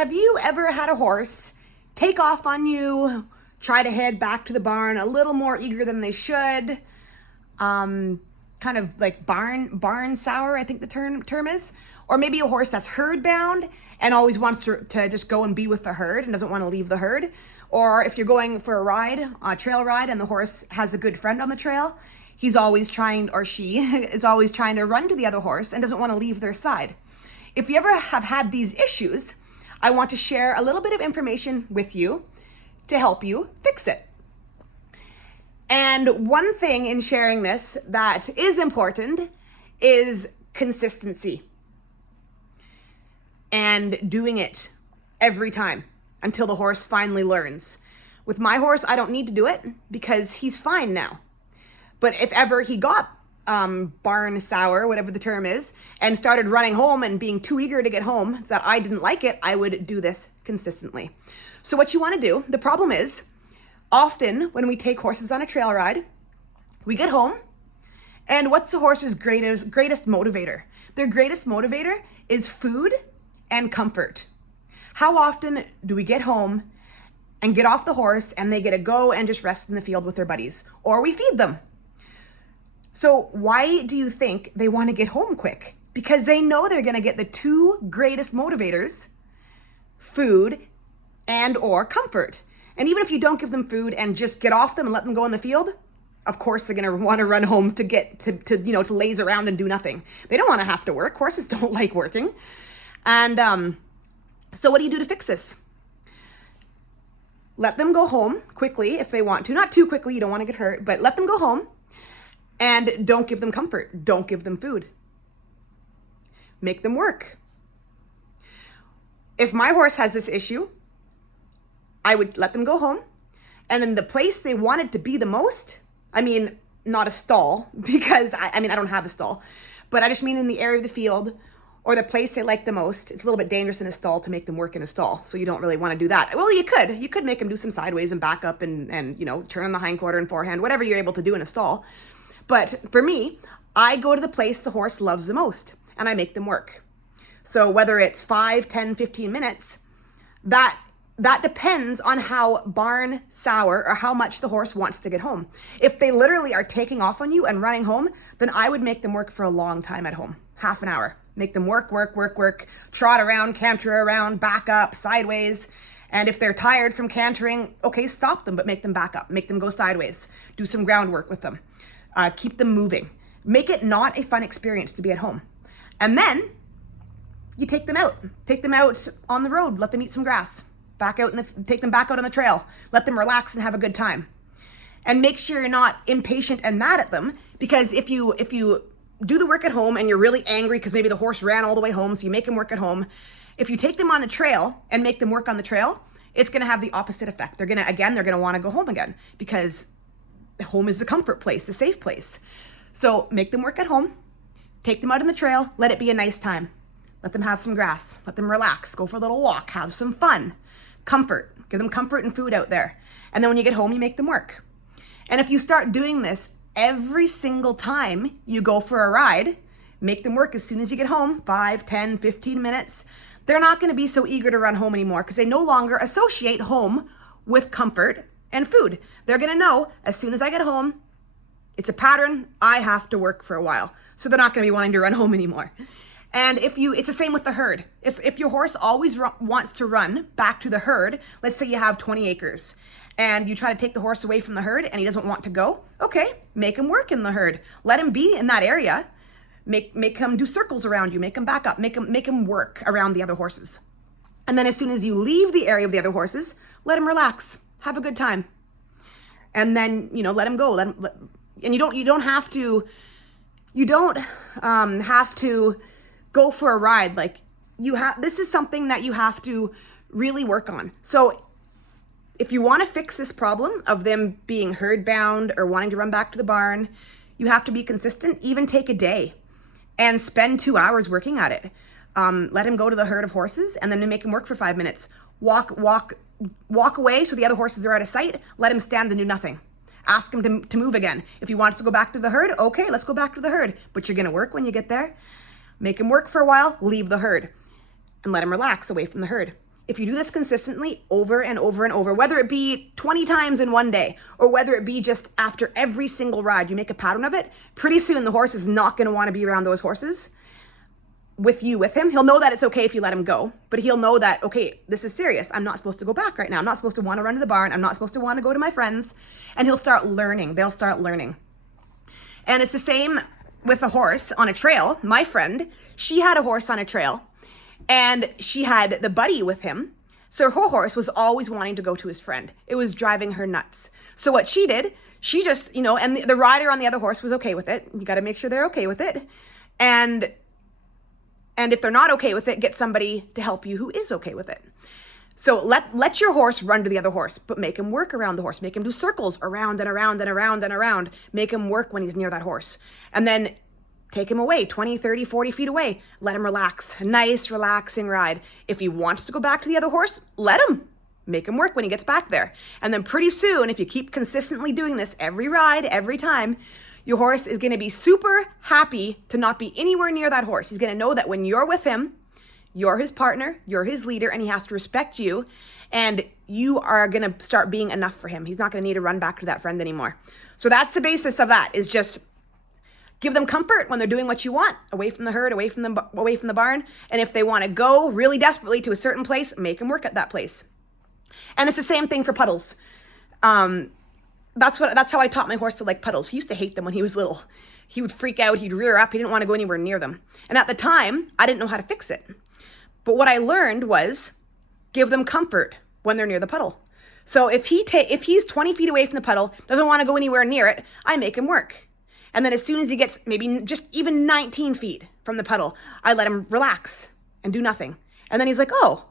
Have you ever had a horse take off on you, try to head back to the barn a little more eager than they should? Kind of like barn sour, I think the term is. Or maybe a horse that's herd bound and always wants to just go and be with the herd and doesn't want to leave the herd. Or if you're going for a ride, a trail ride, and the horse has a good friend on the trail, he's always trying, or she is always trying to run to the other horse and doesn't want to leave their side. If you ever have had these issues, I want to share a little bit of information with you to help you fix it. And one thing in sharing this that is important is consistency and doing it every time until the horse finally learns. With my horse, I don't need to do it because he's fine now. But if ever he got barn sour, whatever the term is, and started running home and being too eager to get home that I didn't like it, I would do this consistently. So what you want to do, the problem is, often when we take horses on a trail ride, we get home, and what's the horse's greatest motivator? Their greatest motivator is food and comfort. How often do we get home and get off the horse and they get to go and just rest in the field with their buddies? Or we feed them. So why do you think they want to get home quick? Because they know they're going to get the two greatest motivators, food and or comfort. And even if you don't give them food and just get off them and let them go in the field, of course they're going to want to run home to get to laze around and do nothing. They don't want to have to work. Horses don't like working. And so what do you do to fix this? Let them go home quickly if they want to. Not too quickly, you don't want to get hurt, but let them go home. And don't give them comfort. Don't give them food. Make them work. If my horse has this issue, I would let them go home. And then the place they wanted to be the most, I mean, not a stall, because I don't have a stall, but I just mean in the area of the field or the place they like the most. It's a little bit dangerous in a stall to make them work in a stall. So you don't really want to do that. Well, you could make them do some sideways and back up and turn on the hindquarter and forehand, whatever you're able to do in a stall. But for me, I go to the place the horse loves the most and I make them work. So whether it's 5, 10, 15 minutes, that depends on how barn sour or how much the horse wants to get home. If they literally are taking off on you and running home, then I would make them work for a long time at home, half an hour. Make them work, trot around, canter around, back up, sideways. And if they're tired from cantering, okay, stop them, but make them back up, make them go sideways, do some groundwork with them. Keep them moving. Make it not a fun experience to be at home. And then you take them out on the road, let them eat some grass, take them back out on the trail, let them relax and have a good time. And make sure you're not impatient and mad at them, because if you do the work at home and you're really angry because maybe the horse ran all the way home, so you make them work at home. If you take them on the trail and make them work on the trail, it's going to have the opposite effect. They're going to want to go home again because home is a comfort place, a safe place. So make them work at home, take them out on the trail, let it be a nice time. Let them have some grass, let them relax, go for a little walk, have some fun. Comfort, give them comfort and food out there. And then when you get home, you make them work. And if you start doing this every single time you go for a ride, make them work as soon as you get home, 5, 10, 15 minutes, they're not going to be so eager to run home anymore because they no longer associate home with comfort and food. They're going to know as soon as I get home, it's a pattern, I have to work for a while. So they're not going to be wanting to run home anymore. And it's the same with the herd. If your horse always wants to run back to the herd, let's say you have 20 acres and you try to take the horse away from the herd and he doesn't want to go, okay, make him work in the herd. Let him be in that area. Make him do circles around you, make him back up, make him work around the other horses. And then as soon as you leave the area of the other horses, let him relax. Have a good time. And then, let him go. And you don't have to go for a ride. Like this is something that you have to really work on. So if you want to fix this problem of them being herd bound or wanting to run back to the barn, you have to be consistent, even take a day and spend 2 hours working at it. Let him go to the herd of horses and then make him work for 5 minutes. Walk away so the other horses are out of sight. Let him stand and do nothing. Ask him to move again. If he wants to go back to the herd, okay, let's go back to the herd. But you're going to work when you get there. Make him work for a while, leave the herd, and let him relax away from the herd. if you do this consistently over and over and over, whether it be 20 times in one day or whether it be just after every single ride, you make a pattern of it, pretty soon the horse is not going to want to be around those horses with him. He'll know that it's okay if you let him go, but he'll know that, okay, this is serious. I'm not supposed to go back right now. I'm not supposed to want to run to the barn. I'm not supposed to want to go to my friends. And he'll start learning. They'll start learning. And it's the same with a horse on a trail. My friend, she had a horse on a trail and she had the buddy with him. So her horse was always wanting to go to his friend. It was driving her nuts. So what she did, she just, and the rider on the other horse was okay with it. You got to make sure they're okay with it. And if they're not okay with it, get somebody to help you who is okay with it. So let your horse run to the other horse, but make him work around the horse. Make him do circles around and around and around and around. Make him work when he's near that horse. And then take him away, 20, 30, 40 feet away. Let him relax. A nice, relaxing ride. If he wants to go back to the other horse, let him. Make him work when he gets back there. And then pretty soon, if you keep consistently doing this every ride, every time, your horse is going to be super happy to not be anywhere near that horse. He's going to know that when you're with him, you're his partner, you're his leader, and he has to respect you. And you are going to start being enough for him. He's not going to need to run back to that friend anymore. So that's the basis of that, is just give them comfort when they're doing what you want, away from the herd, away from the barn. And if they want to go really desperately to a certain place, make them work at that place. And it's the same thing for puddles. That's how I taught my horse to like puddles. He used to hate them when he was little. He would freak out, he'd rear up, he didn't want to go anywhere near them. And at the time, I didn't know how to fix it. But what I learned was give them comfort when they're near the puddle. So if he's 20 feet away from the puddle, doesn't want to go anywhere near it, I make him work. And then as soon as he gets maybe just even 19 feet from the puddle, I let him relax and do nothing. And then he's like, oh,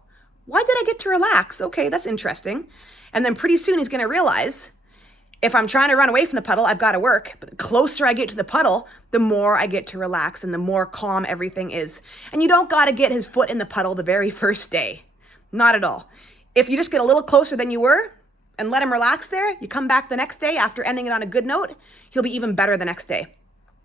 why did I get to relax? Okay, that's interesting. And then pretty soon he's going to realize, if I'm trying to run away from the puddle, I've got to work. But the closer I get to the puddle, the more I get to relax and the more calm everything is. And you don't got to get his foot in the puddle the very first day. Not at all. If you just get a little closer than you were and let him relax there, you come back the next day after ending it on a good note, he'll be even better the next day.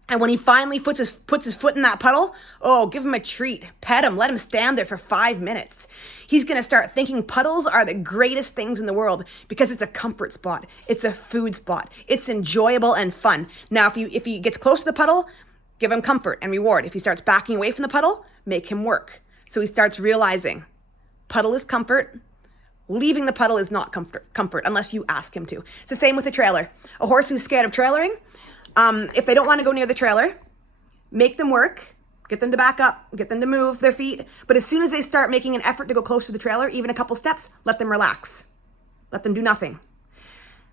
And when he finally puts his foot in that puddle, oh, give him a treat. Pet him. Let him stand there for 5 minutes. He's going to start thinking puddles are the greatest things in the world because it's a comfort spot. It's a food spot. It's enjoyable and fun. Now, if he gets close to the puddle, give him comfort and reward. If he starts backing away from the puddle, make him work. So he starts realizing puddle is comfort. Leaving the puddle is not comfort unless you ask him to. It's the same with a trailer. A horse who's scared of trailering, if they don't want to go near the trailer, make them work, get them to back up, get them to move their feet. But as soon as they start making an effort to go close to the trailer, even a couple steps, let them relax. Let them do nothing.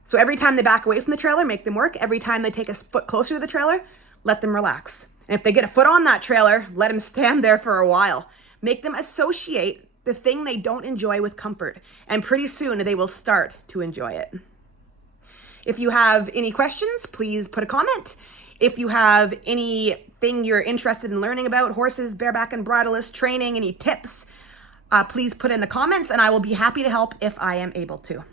So every time they back away from the trailer, make them work. Every time they take a foot closer to the trailer, let them relax. And if they get a foot on that trailer, let them stand there for a while. Make them associate the thing they don't enjoy with comfort. And pretty soon they will start to enjoy it. If you have any questions, please put a comment. If you have anything you're interested in learning about horses, bareback and bridleless training, any tips, please put in the comments and I will be happy to help if I am able to.